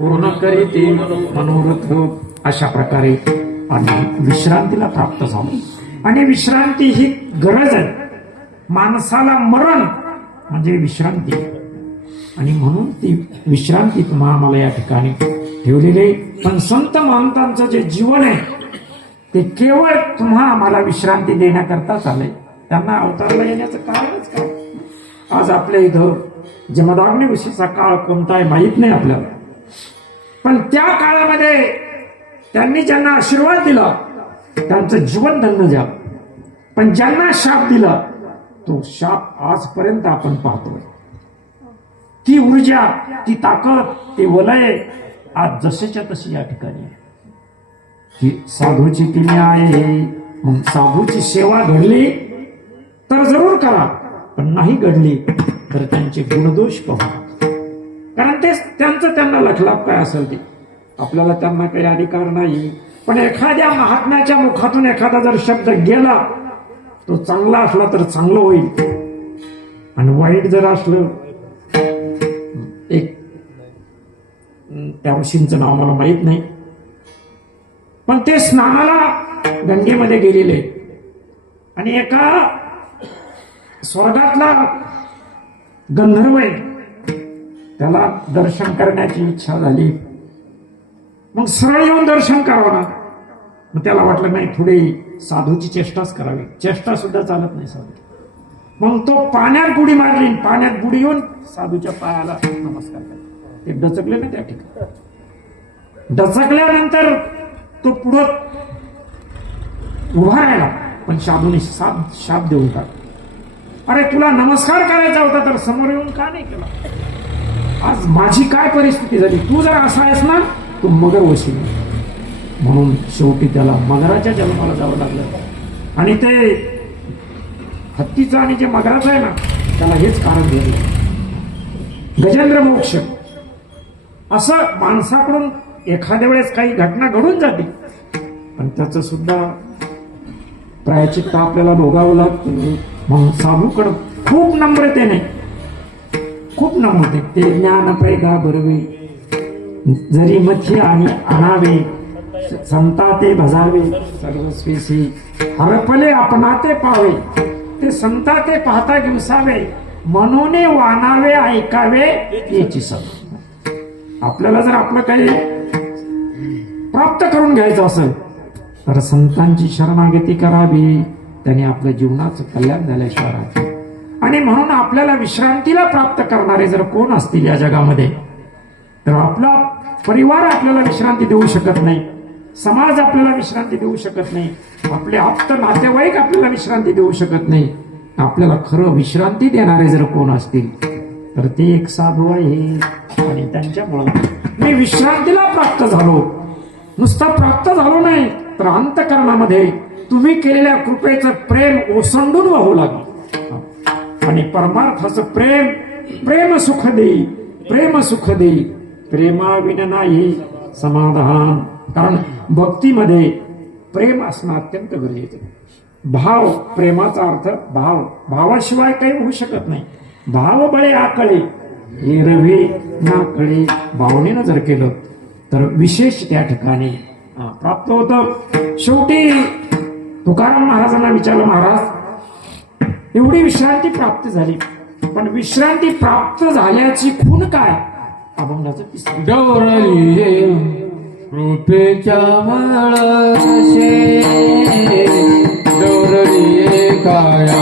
पूर्ण करीते मनोरथ अशा प्रकारे आम्ही विश्रांतीला प्राप्त झालो. आणि विश्रांती ही गरज आहे. माणसाला मरण म्हणजे विश्रांती. आणि म्हणून ती विश्रांती तुम्हा आम्हाला या ठिकाणी ठेवलेली आहे. पण संत महंतांचं जे जीवन आहे ते केवळ तुम्हा आम्हाला विश्रांती देण्याकरताच आले त्यांना अवतारला येण्याचं कारणच काय? आज आपल्या इथं जमदाग्नी विषयीचा काळ कोणता आहे माहीत नाही आपल्याला. पण त्या काळामध्ये त्यांनी ज्यांना आशीर्वाद दिला त्यांचं जीवन धन्य द्या पण ज्यांना शाप दिला तो शाप आजपर्यंत आपण पाहतोय. ती ऊर्जा ती ताकद ते वलय आज जसेच्या तशी या ठिकाणी आहे. ही साधूची किमी आहे मग साधूची सेवा घडली तर जरूर करा पण नाही घडली तर त्यांचे गुणदोष पाहू. कारण ते त्यांचं त्यांना लखलाप काय असेल ते? आपल्याला त्यांना काही अधिकार नाही. पण एखाद्या महात्म्याच्या मुखातून एखादा जर शब्द गेला तो चांगला असला तर चांगलं होईल. आणि वाईट जर असलं एक त्या ऋषींचं नाव मला माहीत नाही. पण ते स्नानाला गंगेमध्ये गेलेले. आणि एका स्वर्गातला गंधर्व आहे. त्याला दर्शन करण्याची इच्छा झाली. मग सरळ येऊन दर्शन करावं ना मग त्याला वाटलं नाही थोडी साधूची चेष्टाच करावी. चेष्टा सुद्धा चालत नाही साधू. मग तो पाण्यात बुडी मारली. पाण्यात बुडी येऊन साधूच्या पायाला नमस्कार ते डचकले ना त्या ठिकाणी. डचकल्यानंतर तो पुढं उभा राहिला. पण साधूने साप शाप देऊन टाक अरे तुला नमस्कार करायचा होता तर समोर येऊन का नाही केला? आज माझी काय परिस्थिती झाली? तू जर असा आहेस ना तू मगर वशील म्हणून शेवटी त्याला मगराच्या जन्माला जावं लागलं. आणि ते हत्तीचं आणि जे मगराचं आहे ना त्याला हेच कारण दिलं गजेंद्र मोक्ष. असं माणसाकडून एखाद्या वेळेस काही घटना घडून जाते. पण त्याचं सुद्धा प्रायचित्त आपल्याला भोगावं लागतं. म्हणून साधूकडं खूप नम्रतेने खूप नम्रते ते ज्ञान पैगा बरवे जरी मथी आणि आणावे संता ते भजावे सर्वस्वीसी हरपले आपणाते पावे ते संता ते पाहता दिवसावे मनोने वानावे ऐकावे याची सवय. आपल्याला जर आपलं काही प्राप्त करून घ्यायचं असेल तर संतांची शरणागती करावी. त्याने आपल्या जीवनाचं कल्याण झाल्याशिवाय आणि म्हणून आपल्याला विश्रांतीला प्राप्त करणारे जर कोण असतील या जगामध्ये तर आपला परिवार आपल्याला विश्रांती देऊ शकत नाही. समाज आपल्याला विश्रांती देऊ शकत नाही. आपले आप्त नातेवाईक आपल्याला विश्रांती देऊ शकत नाही. आपल्याला खरं विश्रांती देणारे जर कोण असतील तर ते एक साधू आहे. आणि त्यांच्यामुळं मी विश्रांतीला प्राप्त झालो. नुसता प्राप्त झालो नाही तर अंतकरणामध्ये तुम्ही केलेल्या कृपेचं प्रेम ओसंडून वाहू लागलं. आणि परमार्थाचं प्रेम प्रेम सुख देई प्रेम सुख देई. प्रेमाविन नाही समाधान. कारण भक्तीमध्ये प्रेम असणं अत्यंत गरजेचं आहे. भाव प्रेमाचा अर्थ भाव भावाशिवाय काही होऊ शकत नाही. भाव बळे आकळे हे रवे नाकळे भावनेनं जर केलं तर विशेष त्या ठिकाणी प्राप्त होतं. शेवटी तुकाराम महाराजांना विचारलं महाराज एवढी विश्रांती प्राप्त झाली. पण विश्रांती प्राप्त झाल्याची खून काय? अभंगाचं तिसरं गौरली कृपेच्या काया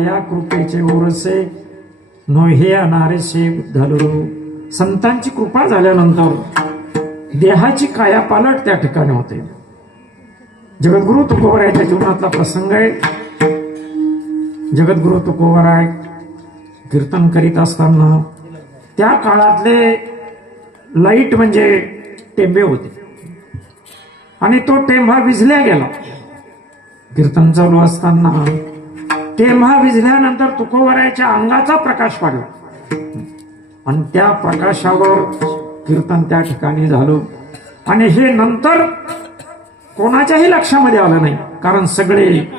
माया कृपेचे ओरसे नोहे अनारेसे धलरू संतांची कृपा झाल्यानंतर देहाची काया पालट त्या ठिकाणी होते. जगद्गुरु तुकोबरायच्या जीवनातला प्रसंग आहे. जगद्गुरु तुकोबराय कीर्तन करीत असताना त्या काळातले लाइट म्हणजे टेंबे होते. आणि तो टेंबा विझल्या गेला. कीर्तन चालू असताना तेव्हा विझल्यानंतर तुकोबरायच्या अंगाचा प्रकाश पडला. आणि त्या प्रकाशावर कीर्तन त्या ठिकाणी झालं. आणि हे नंतर कोणाच्याही लक्षामध्ये आलं नाही. कारण सगळे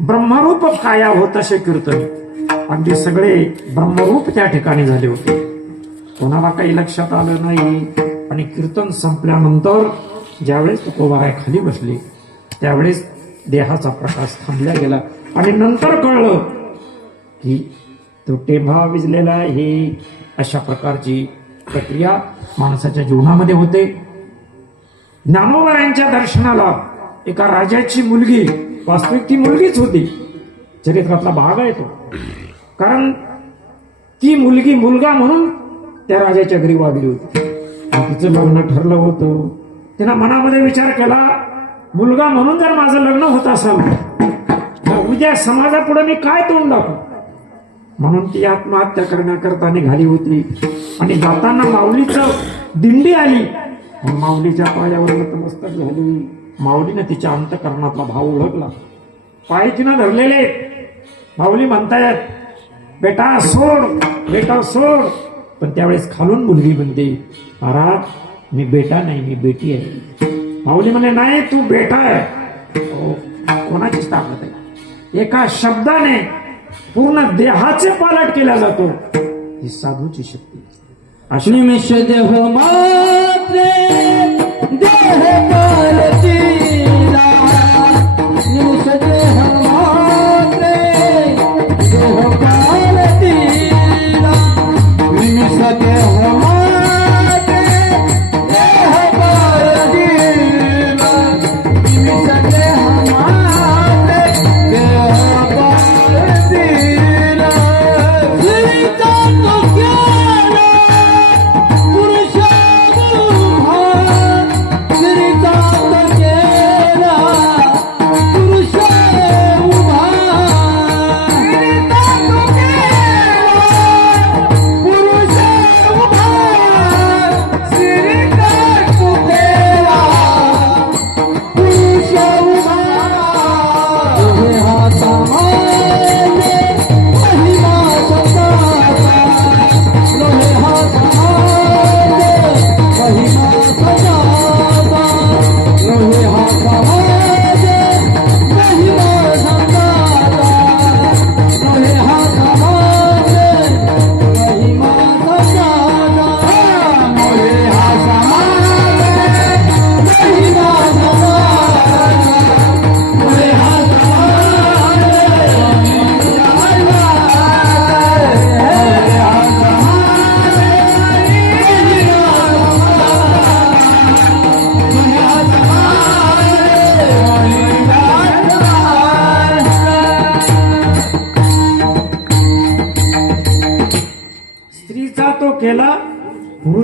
ब्रह्मरूप काया होत असे कीर्तन. अगदी सगळे ब्रह्मरूप त्या ठिकाणी झाले होते. कोणाला काही लक्षात आलं नाही. आणि कीर्तन संपल्यानंतर ज्यावेळेस तुकोबाराय खाली बसले त्यावेळेस देहाचा प्रकाश थांबला गेला. आणि नंतर कळलं की तो टेंभा विजलेला हे अशा प्रकारची प्रक्रिया माणसाच्या जीवनामध्ये होते. ज्ञानोबरायांच्या दर्शनाला एका राजाची मुलगी वास्तविक ती मुलगीच होती. चरित्रातला भाग आहे तो. कारण ती मुलगी मुलगा म्हणून त्या राजाच्या घरी वागली होती. तिचं लग्न ठरलं होतं. तिनं मनामध्ये विचार केला मुलगा म्हणून जर माझं लग्न होत असेल तर उद्या समाजापुढे मी काय तोंड दाखवू? म्हणून ती आत्महत्या करण्याकरता निघाली होती. आणि जाताना माऊलीचं दिंडी आली. माऊलीच्या पायावर नतमस्तक झाली. माऊलीनं तिच्या अंतकरणातला भाव ओळखला. पाय तिनं धरलेले. माऊली म्हणतायत बेटा सोड. बेटा सोड. पण त्यावेळेस खालून मुलगी म्हणते महाराज मी बेटा नाही मी बेटी आहे. माऊली म्हणे नाही तू बेटा आहे. अहो, कोणाचीच ताकद आहे एका शब्दाने पूर्ण देहाचे पालट केला जातो. ही साधूची शक्ती. अशी देह मात्रे.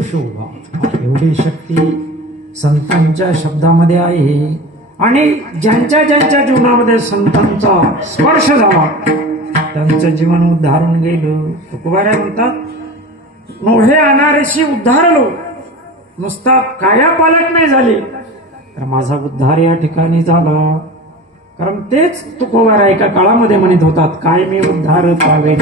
शोभा. एवढी शक्ती संतांच्या शब्दामध्ये आहे. आणि ज्यांच्या ज्यांच्या जीवनामध्ये संतांचा स्पर्श झाला त्यांचं जीवन उद्धारून गेलं. तुकोबाऱ्या म्हणतात नोहे अनारेशी उद्धारलो. नुसता काया पालक नाही झाली. तर माझा उद्धार या ठिकाणी झाला. कारण तेच तुकोबारा एका काळामध्ये म्हणत होतात काय मी उद्धार पावे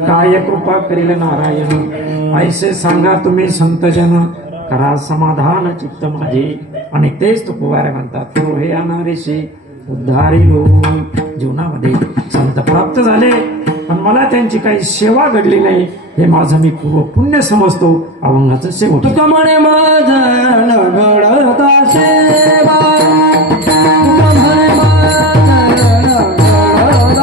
काय कृपा करील नारायण? ऐसे सांगा तुम्ही संतजन. करा समाधान चित्त माझे. आणि तेच तुकोबारा म्हणतात तो हे अनारेशी उद्धारी लोक जीवनामध्ये संत प्राप्त झाले. पण मला त्यांची काही सेवा घडली नाही. हे माझं मी पूर्व पुण्य समजतो. अभंगाचं शेवट. तुका म्हणे माझ सेवा